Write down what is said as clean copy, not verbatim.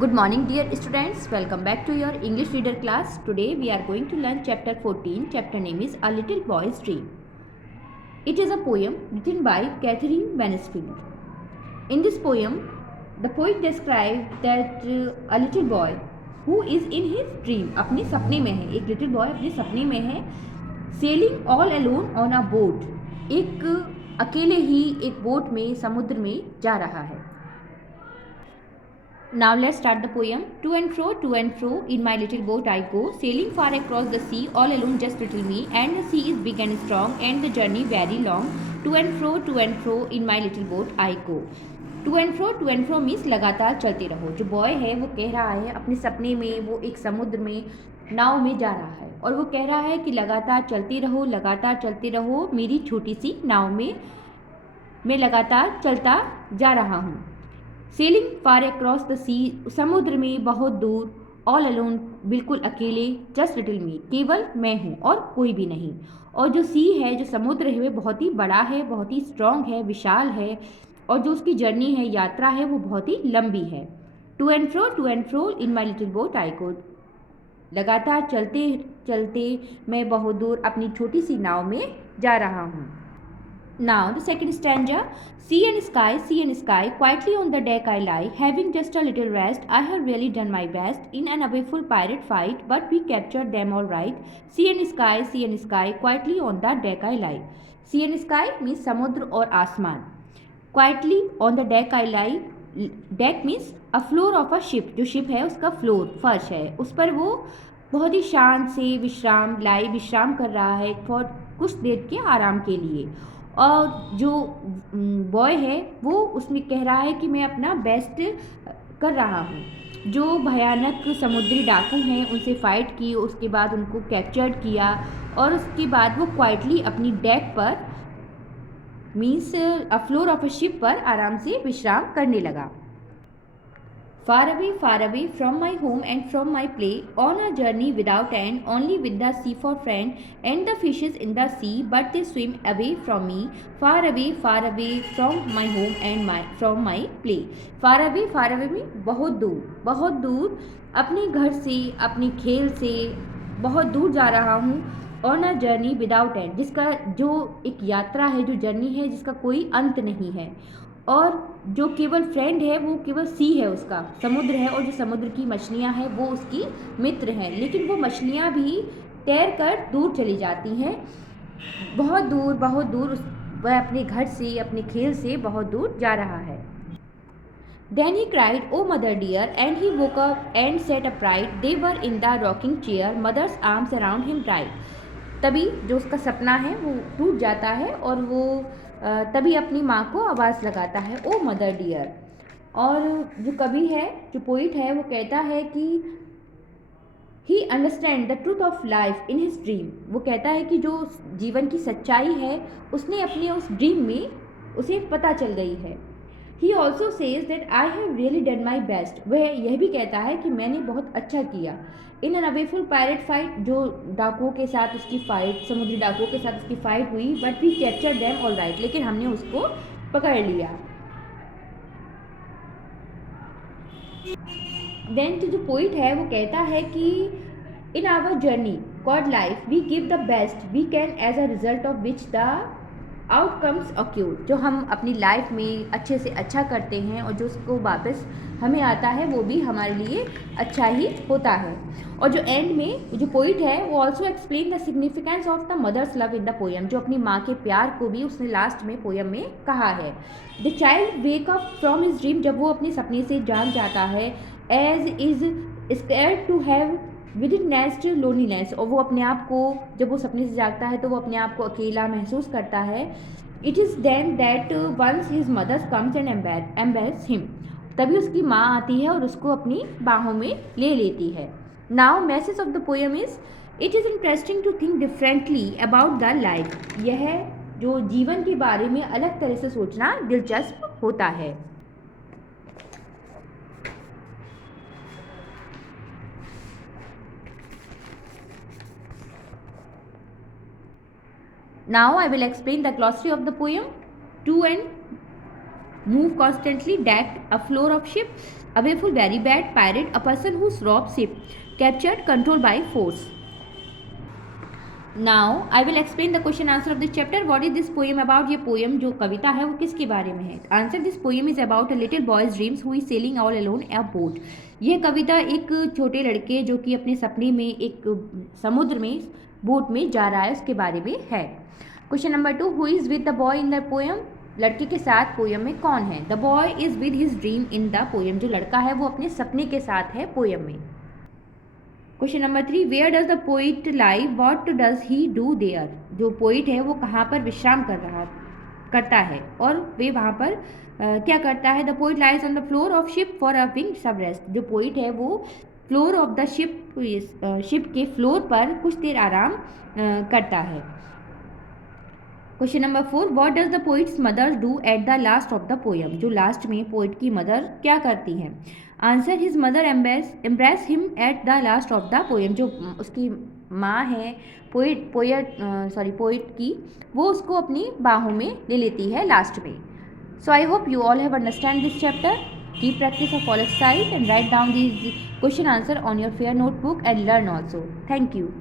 Good morning, dear students. Welcome back to your English reader class. Today we are going to learn chapter 14. Chapter name is A Little Boy's Dream. It is a poem written by Catherine Mansfield. In this poem, the poet described that a little boy who is in his dream, अपने सपने में है, एक little boy अपने सपने में है, sailing all alone on a boat, एक अकेले ही एक बोट में समुद्र में जा रहा है. Now let's start the poem. To and fro, in my little boat I go, sailing far across the sea, all alone just little me, and the sea is big and strong, and the journey very long. To and fro, in my little boat I go. To and fro means लगातार चलते रहो. जो boy है वो कह रहा है अपने सपने में वो एक समुद्र में नाव में जा रहा है और वो कह रहा है कि लगातार चलते रहो मेरी छोटी सी नाव में मैं लगातार चलता जा रहा हूँ. सेलिंग फार अक्रॉस द सी, समुद्र में बहुत दूर, ऑल अलोन बिल्कुल अकेले, जस्ट लिटिल मी केवल मैं हूँ और कोई भी नहीं. और जो सी है, जो समुद्र है, वो बहुत ही बड़ा है, बहुत ही स्ट्रॉन्ग है, विशाल है और जो उसकी जर्नी है, यात्रा है, वो बहुत ही लंबी है. To and fro in my little boat I go, लगातार चलते चलते मैं बहुत दूर अपनी छोटी सी नाव में जा रहा हूँ. Now the second stanza. Sea and sky, quietly on the deck I lie, having just a little rest. I have really done my best in an awful pirate fight, but we captured them all right. Sea and sky, quietly on the deck I lie. Sea and sky means समुद्र और आसमान. Quietly on the deck I lie. Deck means a floor of a ship. जो ship है उसका floor, फर्श है, उस पर वो बहुत ही शांत से विश्राम कर रहा है फॉर कुछ देर के आराम के लिए. और जो बॉय है वो उसमें कह रहा है कि मैं अपना बेस्ट कर रहा हूँ. जो भयानक समुद्री डाकू हैं उनसे फ़ाइट की, उसके बाद उनको कैप्चर्ड किया और उसके बाद वो क्वाइटली अपनी डेक पर means a floor of a ship पर आराम से विश्राम करने लगा. Far away from my home and from my play, on a journey without end, only with the sea for friend, and the fishes in the sea, but they swim away from me. Far away from my home and from my play. Far away में बहुत दूर अपने घर से, अपने खेल से बहुत दूर जा रहा हूँ. On a journey without and, जिसका जो एक यात्रा है, जो जर्नी है जिसका कोई अंत नहीं है. और जो केवल फ्रेंड है वो केवल सी है, उसका समुद्र है, और जो समुद्र की मछलियाँ हैं वो उसकी मित्र हैं. लेकिन वो मछलियाँ भी तैर कर दूर चली जाती हैं, बहुत दूर वह अपने घर से, अपने खेल से बहुत दूर जा रहा है. Then he cried, "Oh mother dear," and he woke up and sat upright. They were in the rocking chair, mother's arms around him tight. तभी जो उसका सपना है वो टूट जाता है और वो तभी अपनी माँ को आवाज़ लगाता है, ओ मदर डियर. और जो कवि है, जो पोइट है, वो कहता है कि ही understand the truth of life in his dream. वो कहता है कि जो जीवन की सच्चाई है उसने अपने उस ड्रीम में उसे पता चल गई है. He also says that I have really done my best. वह यह भी कहता है कि मैंने बहुत अच्छा किया. इन एन अवेफुल पायरेट फाइट, जो डाकुओं के साथ उसकी फाइट, समुद्री डाकुओं के साथ उसकी फाइट हुई, but we capture them all right, लेकिन हमने उसको पकड़ लिया. देन जो पोइट है वो कहता है कि in our journey called life we give the best we can as a result of which the outcomes occur. जो हम अपनी लाइफ में अच्छे से अच्छा करते हैं और जो उसको वापस हमें आता है वो भी हमारे लिए अच्छा ही होता है. और जो एंड में जो पोइट है वो also explain the significance of the mother's love in the poem. जो अपनी माँ के प्यार को भी उसने लास्ट में पोएम में कहा है. The child wake up from his dream, जब वो अपने सपने से जाग जाता है, as is scared to have with in nest loneliness. और वो अपने आप को, जब वो सपने से जागता है तो वो अपने आप को अकेला महसूस करता है. It is then that once his mothers comes and embrace him. तभी उसकी माँ आती है और उसको अपनी बाहों में ले लेती है. Now message of the poem is, it is interesting to think differently about the life. यह जो जीवन के बारे में अलग तरह से सोचना दिलचस्प होता है. Now I will explain the glossary of the poem. To and move constantly, decked, a floor of ship, A willful, very bad. Pirate, a person who robs ship. Captured, controlled by force. Now I will explain the question answer of this chapter. What is this poem about? ये poem जो कविता है वो किसके बारे में है? Answer, this poem is about a little boy's dreams who is sailing all alone a boat. यह कविता एक छोटे लड़के जो कि अपने सपने में एक समुद्र में बोट में जा रहा है उसके बारे में है. Question number 2, who is with the boy in the poem? लड़के के साथ पोएम में कौन है? The boy is with his dream in the poem. जो लड़का है वो अपने सपने के साथ है पोएम में. Question number 3, where does the poet lie, what does he do there? जो पोइट है वो कहाँ पर विश्राम करता है और वे वहाँ पर क्या करता है? The poet lies on the floor of ship for a wing सब रेस्ट. जो पोइट है वो फ्लोर ऑफ द शिप के फ्लोर पर कुछ देर आराम करता है. Question number 4, what does the poets mother do at the last of the poem? जो लास्ट में पोइट की मदर क्या करती हैं? Answer, his mother embrace him at the last of the poem. जो उसकी माँ है पोइट की, वो उसको अपनी बाहों में ले लेती है लास्ट में. So I hope you all have understand this chapter. Keep practice of all exercise and write down these question answer on your fair notebook and learn also. Thank you.